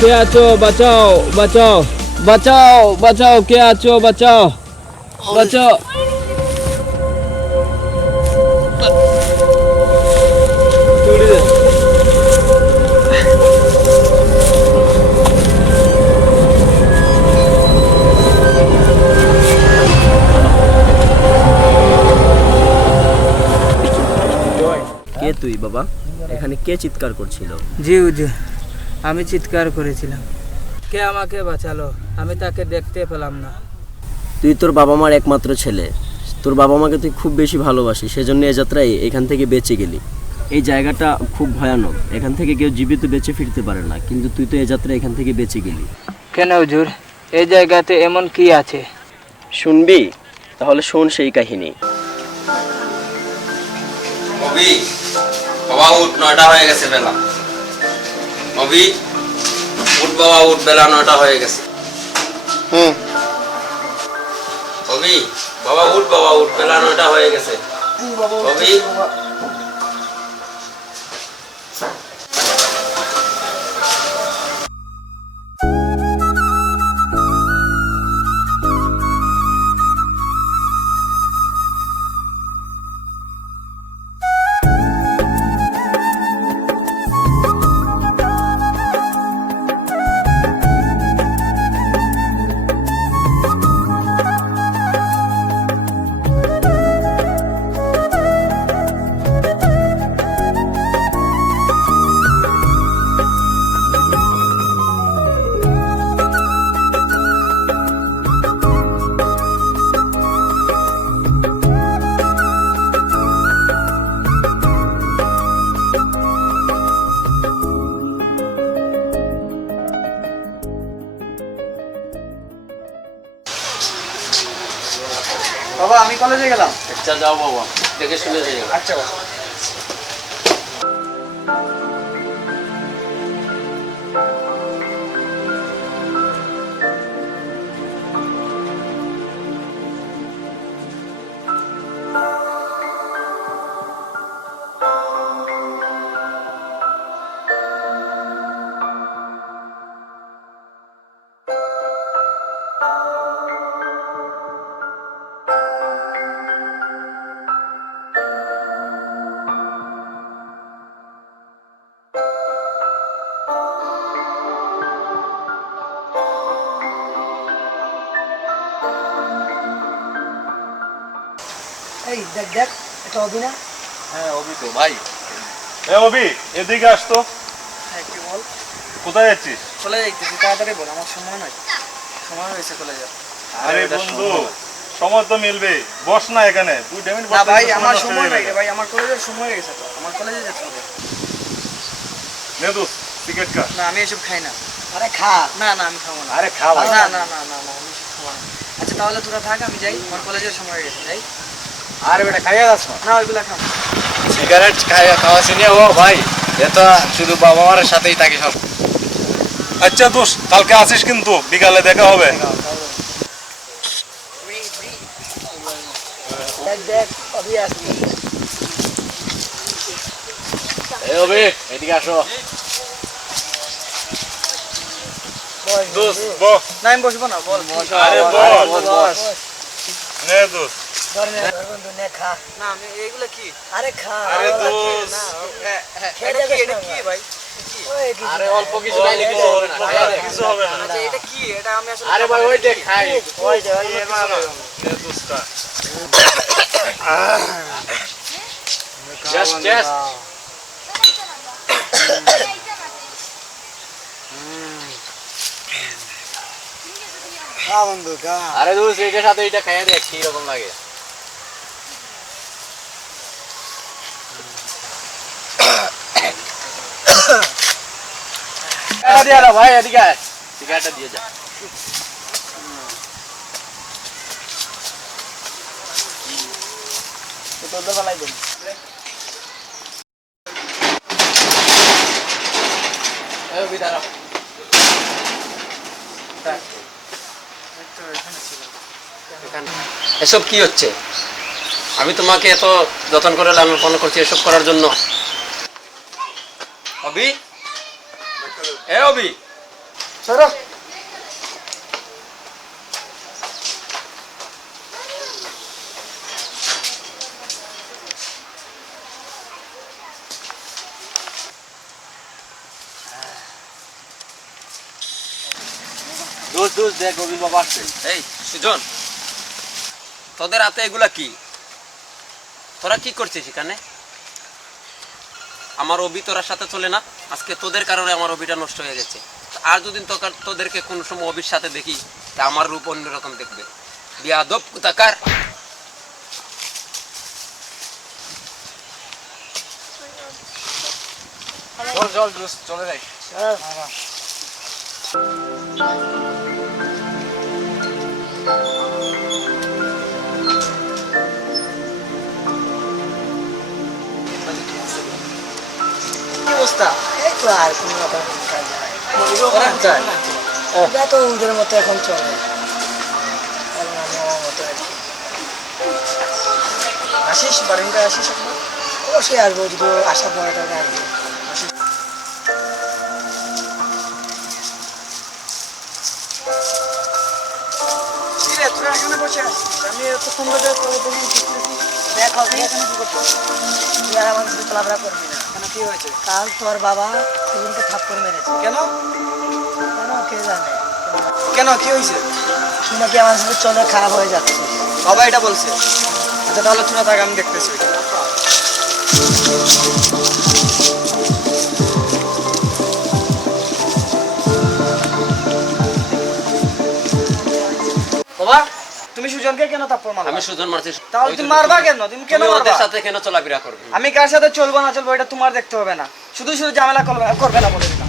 কে আছো? বাঁচাও বাঁচাও বাঁচাও বাঁচাও কে আছো? বাঁচাও বাঁচাও। কে তুই বাবা? এখানে কে চিৎকার করছিল? জি হুজুর আমি চিৎকার করেছিলাম। কে আমাকে বাঁচালো? আমি তাকে দেখতে পেলাম না। তুই তোর বাবা মার একমাত্র ছেলে। তোর বাবা মাকে তুই খুব বেশি ভালোবাসি সেজন্য এ যাত্রায় এখান থেকে বেঁচে গেলি। এই জায়গাটা খুব ভয়ানক। এখান থেকে কেউ জীবিত বেঁচে ফিরতে পারে না কিন্তু তুই তো এ যাত্রায় এখান থেকে বেঁচে গেলি। কেন হুজুর? এই জায়গাতে এমন কি আছে? শুনবি? তাহলে শোন সেই কাহিনী। বাবা উঠ নয়টা হয়ে গেছে বেলা। অভি উঠ বাবা উঠ বেলা নয়টা হয়ে গেছে। হুম। অভি বাবা উঠ বাবা উঠ বেলা নয়টা হয়ে গেছে। অভি আচ্ছা যাও বাবা দেখে শুনে যাই। আচ্ছা এই দেখ দেখ এটা অভি না? হ্যাঁ অভি তো ভাই। এ অভি এদিকে আসতো হ্যাঁ কি বল? কোথায় যাচ্ছিস? চলে যাইতেছি তাড়াতাড়ি বল আমার সময় নাই। সময় হয়েছে চলে যা। আরে বন্ধু সময় তো মিলবে। বস না এখানে। তুই ডেমিট না ভাই আমার সময় নাই ভাই আমার কলেজের সময় হয়ে গেছে তো। আমার কলেজে যেতে হবে নে দোস্ত টিকিট কাট না আমি এসব খাই না। আরে খা। না না আমি খাব না। আরে খা না না না না না আমি খাব না। আচ্ছা তাহলে তোরা থাক আমি যাই। আমার কলেজের সময় হয়ে গেছে যাই। আরে বেটা খাইয়া যাস না। ওইগুলা সিগারেট খাইয়া খাওয়া চিনি ও ভাই এটা শুধু বাবা মার সাথেই থাকি সব। আচ্ছা দোস্ত কালকে আসিস কিন্তু বিকালে দেখা হবে। এ এদিকে আসো। বস না আমি বসবো না বল আরে বস বস। নে দোস্ত। আরে খা আরে ভালো লাগছে। দোস্ত না। এ- এ- খেয়ে এটা কি দেখিস এটা না কি আমার। ভাই ওই কিছু আরে না। অল্প কিছু খাইলে কিছু হবে না। খাইয়া দেখ। কিছু হবে না। আচ্ছা এটা কি? এটা আমি আসলে আরে ভাই ওই দেখ খাই। ওই যে, ওই যে, নে। দোস্ত। জাস্ট জাস্ট খা বন্ধু খা। আরে দোস্ত এটার সাথে এটা খাইয়া দেখ কি রকম লাগে। এটা দিয়ে দাও ভাই এদিকে সিগারেটটা দিয়ে যা। তোদের বেলায় দেন এই অভি দাঁড়াও। এসব কি হচ্ছে? আমি তোমাকে এত যত্ন করে লালন পালন করছি এসব করার জন্য। অভি? এ অভি সরো দোষ দোষ দেখ অভিভাবক আসছে। এই সুজন তোদের হাতে এগুলা কি? তোরা কি করছিস এখানে? আমার অভি তোরার সাথে চলে না আজকে তোদের কারণে আমার অভিটা নষ্ট হয়ে গেছে। আর যদি তোকার তোদেরকে কোনো সময় অভির সাথে দেখি তা আমার রূপ অন্যরকম দেখবে। বিয়াদব কোথাকার চল চল দোস্ত চলে যাই। অবস্থা? এই তো আর কোনো রকম যায়। তো ওদের মতো এখন চলে। আসিস? বাড়িতে আসিস একবার? অবশ্যই আসব যদি আসা তাহলে আসব? আমি এতক্ষণ ধরে তোর দেখি দেখ এখানে কি করছিস? তুই আর আমার চলাফেরা করবি না। কি হয়েছে? কাল তোর বাবা সেদিনকে থাপ্পড় মেরেছে। কেন? কেন কে জানে? কেন? কি হয়েছে? তুই নাকি আমার সাথে চলে খারাপ হয়ে যাচ্ছে বাবা এটা বলছে। আচ্ছা তাহলে তোরা তাকে আমি দেখতেছি। তুমি সুজনকে কেন মারবা? আমি সুজন মারছি। তাহলে তুমি মারবা কেন? তুমি কেন ওদের সাথে কেন চলাফেরা করবে? আমি কার সাথে চলবো না চলবো এটা তোমার দেখতে হবে না। শুধু শুধু ঝামেলা করবে করবে না বলে দিলাম।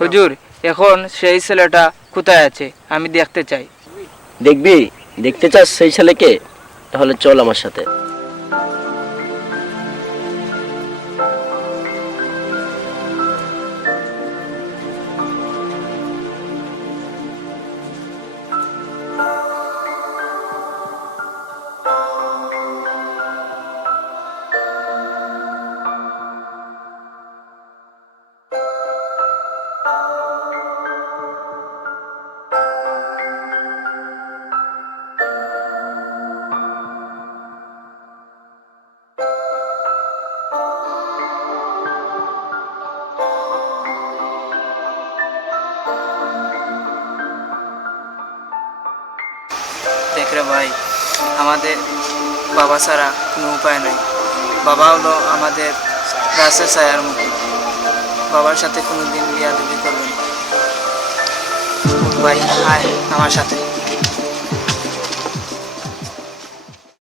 হুজুর, এখন সেই ছেলেটা কোথায় আছে? আমি দেখতে চাই। দেখবি? দেখতে চাস সেই ছেলেকে? তাহলে চল আমার সাথে। রে ভাই, আমাদের বাবা ছাড়া কোনো উপায় নাই। বাবা হলো আমাদের রাসে ছায়ার মতো। বাবার সাথে কোনো দিন বিয়া দিবি করবেন ভাই, আয় আমার সাথে।